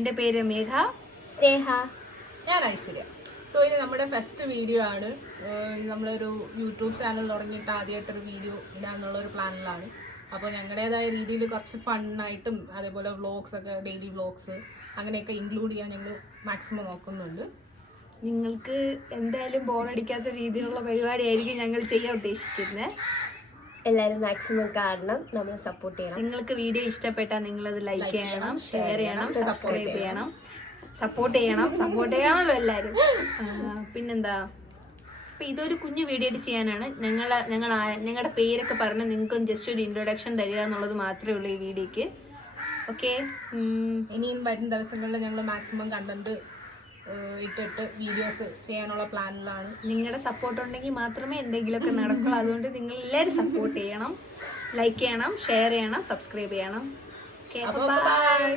എൻ്റെ പേര് മേഘ. സ്നേഹ. ഞാൻ ഐശ്വര്യ. സോ ഇത് നമ്മുടെ ഫസ്റ്റ് വീഡിയോ ആണ്. നമ്മളൊരു യൂട്യൂബ് ചാനൽ തുടങ്ങിയിട്ട് ആദ്യമായിട്ടൊരു വീഡിയോ ഇടാന്നുള്ളൊരു പ്ലാനിലാണ്. അപ്പോൾ ഞങ്ങളുടേതായ രീതിയിൽ കുറച്ച് ഫണ്ണായിട്ടും അതേപോലെ വ്ളോഗ്സ് ഒക്കെ, ഡെയിലി വ്ളോഗ്സ് അങ്ങനെയൊക്കെ ഇൻക്ലൂഡ് ചെയ്യാൻ ഞങ്ങൾ മാക്സിമം നോക്കുന്നുണ്ട്. നിങ്ങൾക്ക് എന്തായാലും ബോറടിക്കാത്ത രീതിയിലുള്ള പരിപാടിയായിരിക്കും ഞങ്ങൾ ചെയ്യാൻ ഉദ്ദേശിക്കുന്നത്. എല്ലാവരും മാക്സിമം കാണണം, നമ്മളെ സപ്പോർട്ട് ചെയ്യണം. നിങ്ങൾക്ക് വീഡിയോ ഇഷ്ടപ്പെട്ടാൽ നിങ്ങളത് ലൈക്ക് ചെയ്യണം, ഷെയർ ചെയ്യണം, സബ്സ്ക്രൈബ് ചെയ്യണം, സപ്പോർട്ട് ചെയ്യണമല്ലോ എല്ലാവരും. പിന്നെന്താ, അപ്പം ഇതൊരു കുഞ്ഞു വീഡിയോ ആയിട്ട് ചെയ്യാനാണ്. ഞങ്ങളുടെ പേരൊക്കെ പറഞ്ഞ് നിങ്ങൾക്ക് ജസ്റ്റ് ഒരു ഇൻട്രൊഡക്ഷൻ തരിക എന്നുള്ളത് മാത്രമേ ഉള്ളൂ ഈ വീഡിയോക്ക്. ഓക്കെ, ഇനിയും വരും ദിവസങ്ങളിൽ ഞങ്ങൾ മാക്സിമം കണ്ടന്റ് ഇട്ടിട്ട് വീഡിയോസ് ചെയ്യാനുള്ള പ്ലാനിലാണ്. നിങ്ങളുടെ സപ്പോർട്ട് ഉണ്ടെങ്കിൽ മാത്രമേ എന്തെങ്കിലുമൊക്കെ നടക്കുള്ളൂ. അതുകൊണ്ട് നിങ്ങൾ എല്ലാവരും സപ്പോർട്ട് ചെയ്യണം, ലൈക്ക് ചെയ്യണം, ഷെയർ ചെയ്യണം, സബ്സ്ക്രൈബ് ചെയ്യണം. Okay, by.